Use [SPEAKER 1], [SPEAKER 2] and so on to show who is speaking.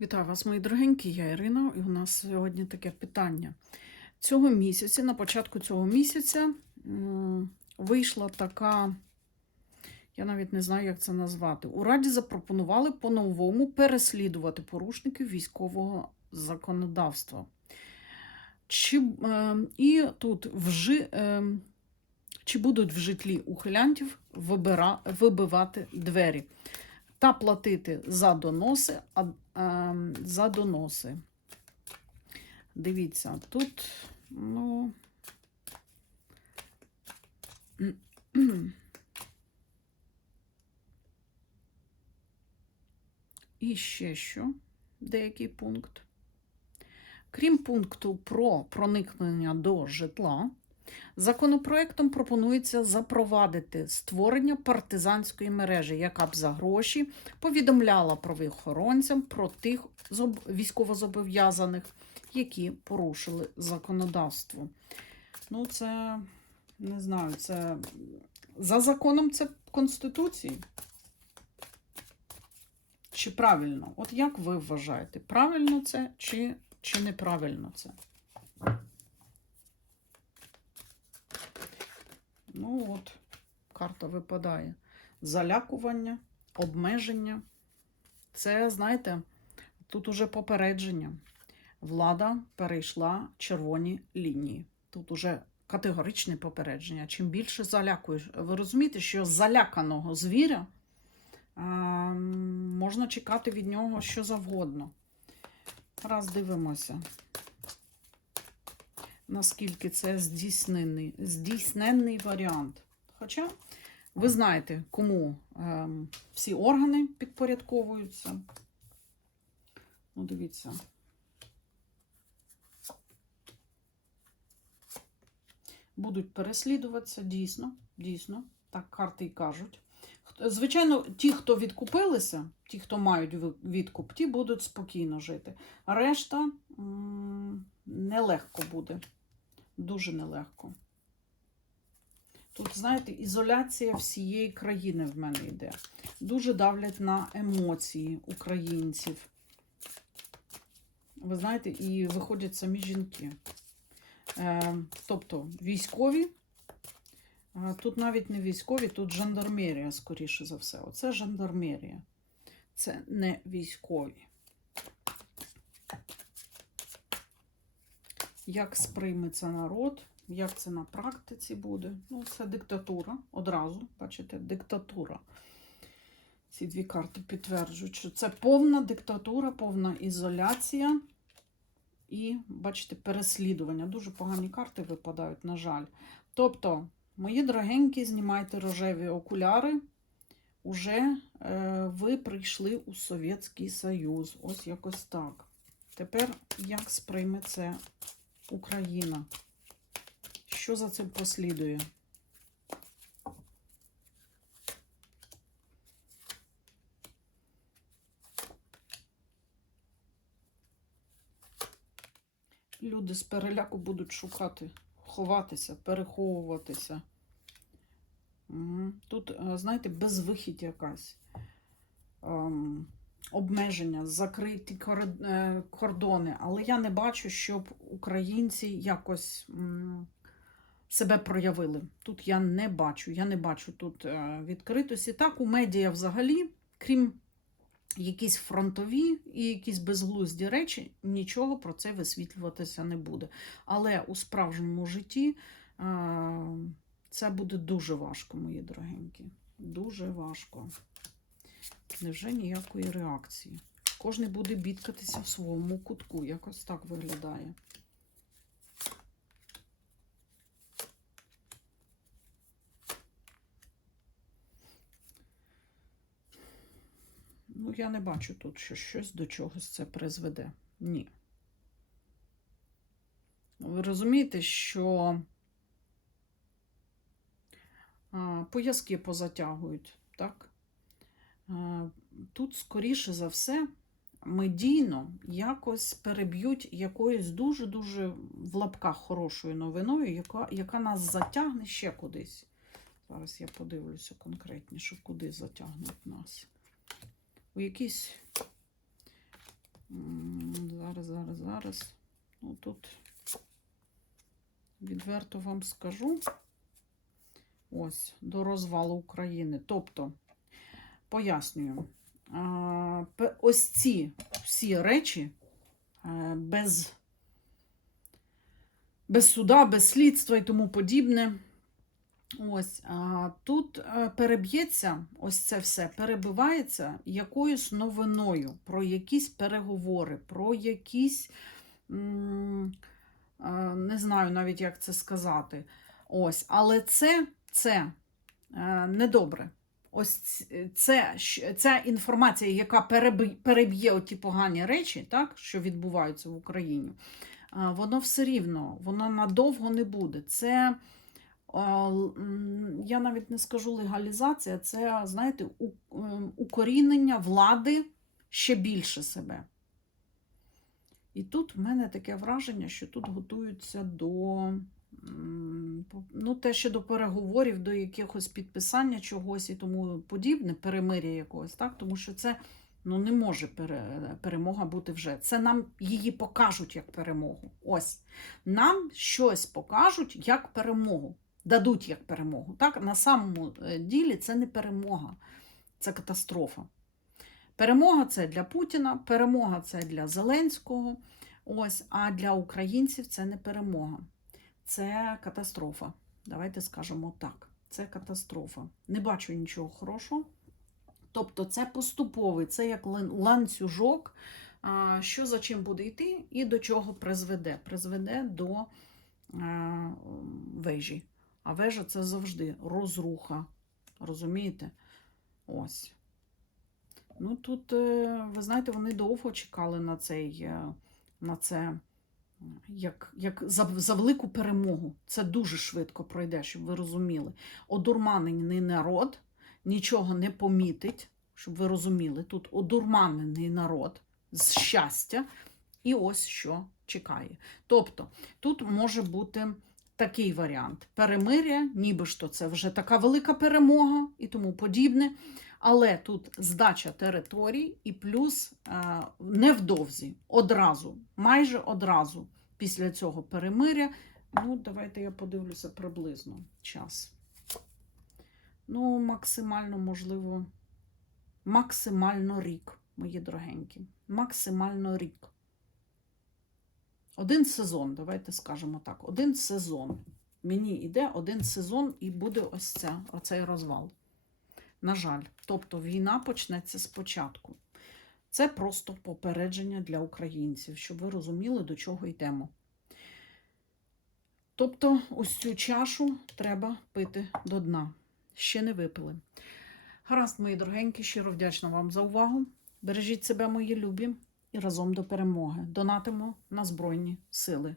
[SPEAKER 1] Вітаю вас, мої дорогенькі, я Ірина, і у нас сьогодні таке питання. Цього місяця, на початку цього місяця, вийшла така, я навіть не знаю, як це назвати. У Раді запропонували по-новому переслідувати порушників військового законодавства. Чи, е, і тут вжи, е, чи будуть в житлі ухилянтів вибира, вибивати двері та платити за доноси, а, е, за доноси. Дивіться, тут, ну. І ще що, деякий пункт. Крім пункту про проникнення до житла, Законопроектом пропонується запровадити створення партизанської мережі, яка б за гроші повідомляла правоохоронцям про тих військовозобов'язаних, які порушили законодавство. Ну, це не знаю, це за законом це Конституції. Чи правильно? От як ви вважаєте, правильно це чи, чи неправильно це? Ну от, карта випадає. Залякування, обмеження. Це, знаєте, тут уже попередження. Влада перейшла червоні лінії. Тут уже категоричне попередження. Чим більше залякуєш. Ви розумієте, що заляканого звіря а, можна чекати від нього що завгодно. Раз дивимося наскільки це здійснений, здійсненний варіант. Хоча ви знаєте, кому ем, всі органи підпорядковуються. Ну, дивіться. Будуть переслідуватися, дійсно, дійсно, так карти і кажуть. Звичайно, ті, хто відкупилися, ті, хто мають відкуп, ті будуть спокійно жити. Решта нелегко буде. Дуже нелегко. Тут, знаєте, ізоляція всієї країни в мене йде. Дуже давлять на емоції українців. Ви знаєте, і виходять самі жінки. Е, тобто військові, тут навіть не військові, тут жандармерія, скоріше за все. Оце жандармерія. Це не військові. Як сприйметься народ, як це на практиці буде? Ну, це диктатура. Одразу, бачите, диктатура. Ці дві карти підтверджують, що це повна диктатура, повна ізоляція і, бачите, переслідування. Дуже погані карти випадають, на жаль. Тобто, мої дорогенькі, знімайте рожеві окуляри. Уже е, ви прийшли у Совєтський Союз. Ось якось так. Тепер як сприйме це Україна? Що за цим послідує? Люди з переляку будуть шукати, ховатися, переховуватися. Тут, е, знаєте, безвихідь якась. Обмеження, закриті е, кордони. Але я не бачу, щоб українці якось себе проявили. Тут я не бачу. Я не бачу тут е, відкритості. Так, у медіа взагалі, крім якісь фронтові і якісь безглузді речі, нічого про це висвітлюватися не буде. Але у справжньому житті е, це буде дуже важко, мої дорогенькі. Дуже важко. Невже ніякої реакції? Кожен буде бідкатися в своєму кутку. Якось так виглядає. Ну, я не бачу тут, що щось до чогось це призведе. Ні. Ви розумієте, що пояски позатягують, так? А, Тут, скоріше за все, медійно якось переб'ють якоюсь дуже-дуже в лапках хорошою новиною, яка, яка нас затягне ще кудись. Зараз я подивлюся конкретніше, куди затягнуть нас. У якісь зараз. Ну, тут відверто вам скажу. Ось, до розвалу України. Тобто, пояснюю, ось ці всі речі е, без, без суда, без слідства і тому подібне. Ось тут е, переб'ється, ось це все перебивається якоюсь новиною про якісь переговори, про якісь, е, не знаю навіть, як це сказати. Ось, але це, це недобре. Ось це, ця інформація, яка переб'є оті погані речі, так, що відбуваються в Україні, воно все рівно, воно надовго не буде. Це, я навіть не скажу легалізація, це, знаєте, ем, укорінення влади ще більше себе. І тут в мене таке враження, що тут готуються до ну, те ще до переговорів, до якихось підписання чогось і тому подібне, перемир'я якогось, так? Тому що це ну, не може пере, перемога бути вже. Це нам її покажуть як перемогу. Ось. Нам щось покажуть як перемогу. Дадуть як перемогу. Так? На самому е, ділі це не перемога, це катастрофа. Перемога це для Путіна, перемога це для Зеленського. Ось, а для українців це не перемога. Це катастрофа. Давайте скажемо так. Це катастрофа. Не бачу нічого хорошого. Тобто, це поступовий, це як ланцюжок, що за чим буде йти і до чого призведе. Призведе до вежі. А вежа це завжди розруха. Розумієте? Ось. Ну тут, е, ви знаєте, вони довго чекали на цей, е, на це, як, як за, за велику перемогу. Це дуже швидко пройде, щоб ви розуміли. Одурманений народ нічого не помітить, щоб ви розуміли. Тут одурманений народ з щастя, і ось що чекає. Тобто, тут може бути такий варіант: перемиря, ніби ж то це вже така велика перемога і тому подібне. Але тут здача територій і плюс невдовзі, одразу, майже одразу після цього перемиря. Ну, давайте я подивлюся приблизно час. Ну, максимально, можливо, максимально рік, мої дорогенькі. Максимально рік. Один сезон, давайте скажемо так. Один сезон. Мені йде один сезон і буде ось це, оцей розвал. На жаль, тобто війна почнеться спочатку. Це просто попередження для українців, щоб ви розуміли, до чого йдемо. Тобто, ось цю чашу треба пити до дна. Ще не випили. Гаразд, мої дорогенькі, щиро вдячна вам за увагу. Бережіть себе, мої любі, і разом до перемоги. Донатимо на Збройні Сили